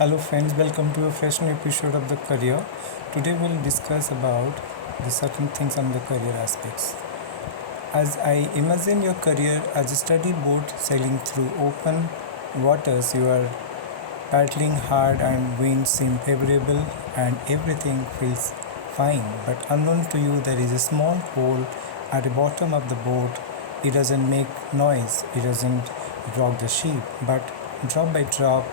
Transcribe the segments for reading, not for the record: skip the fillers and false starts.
Hello friends, welcome to a fresh new episode of the career. Today we'll discuss about the certain things on the career aspects. As I imagine your career as a steady boat sailing through open waters, you are paddling hard and winds seem favorable and everything feels fine. But unknown to you there is a small hole at the bottom of the boat. It doesn't make noise, it doesn't rock the ship, but drop by drop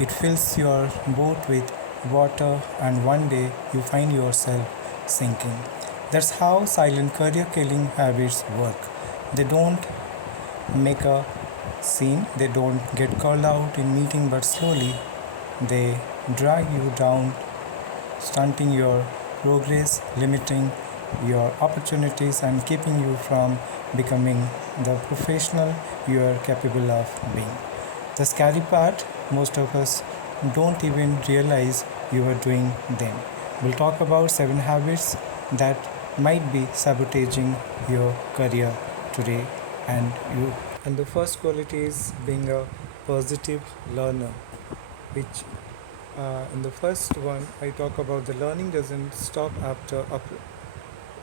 it fills your boat with water, and one day you find yourself sinking. That's how silent career killing habits work. They don't make a scene, they don't get called out in meeting, but slowly they drag you down, stunting your progress, limiting your opportunities, and keeping you from becoming the professional you are capable of being. The scary part, most of us don't even realize you are doing them. We'll talk about 7 habits that might be sabotaging your career today and you. And the first quality is being a positive learner, which in the first one I talk about the learning doesn't stop after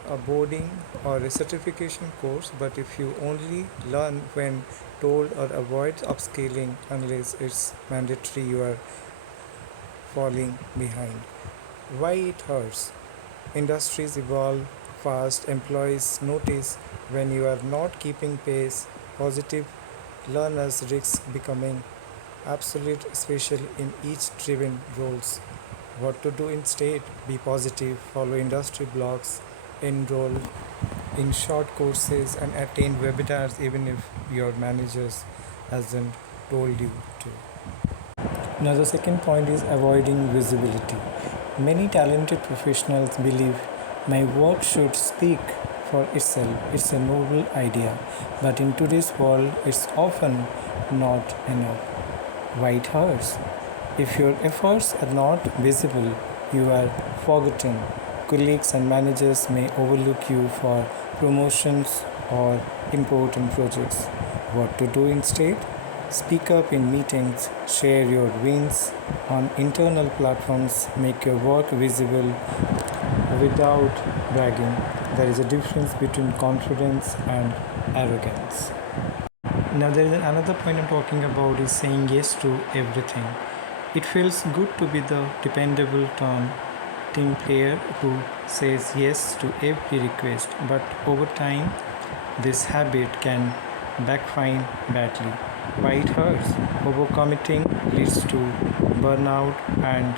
a boarding or a certification course, but if you only learn when told or avoid upscaling unless it's mandatory, you are falling behind. Why it hurts? Industries evolve fast, employees notice when you are not keeping pace. Positive learners risk becoming absolute, especially in each driven roles. What to do instead? Be positive, follow industry blogs, enroll in short courses, and attend webinars even if your managers hasn't told you to. Now, the second point is avoiding visibility. Many talented professionals believe my work should speak for itself. It's a noble idea, but in today's world, it's often not enough. Why it hurts? If your efforts are not visible, you are forgotten. Colleagues and managers may overlook you for promotions or important projects. What to do instead? Speak up in meetings, share your wins on internal platforms, make your work visible without bragging. There is a difference between confidence and arrogance. Now, there is another point I'm talking about is saying yes to everything. It feels good to be the dependable team player who says yes to every request, but over time, this habit can backfire badly. Why it hurts? Overcommitting leads to burnout and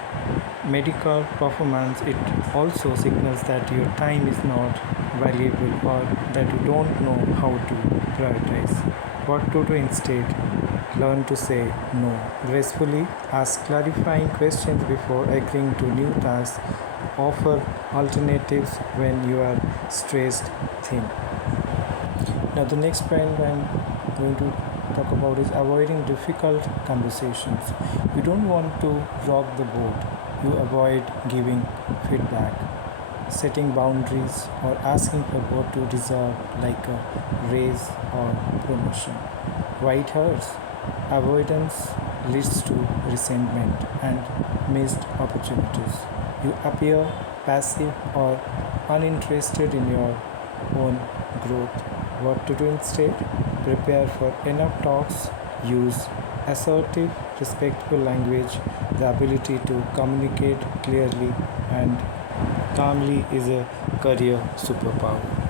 medical performance. It also signals that your time is not valuable or that you don't know how to prioritize. What to do instead? Learn to say no gracefully, ask clarifying questions before agreeing to new tasks, offer alternatives when you are stressed thin. Now, the next point I'm going to talk about is avoiding difficult conversations. You don't want to rock the boat, you avoid giving feedback, setting boundaries, or asking for what you deserve, like a raise or promotion. Why it hurts? Avoidance leads to resentment and missed opportunities. You appear passive or uninterested in your own growth. What to do instead? Prepare for enough talks, use assertive, respectful language. The ability to communicate clearly and calmly is a career superpower.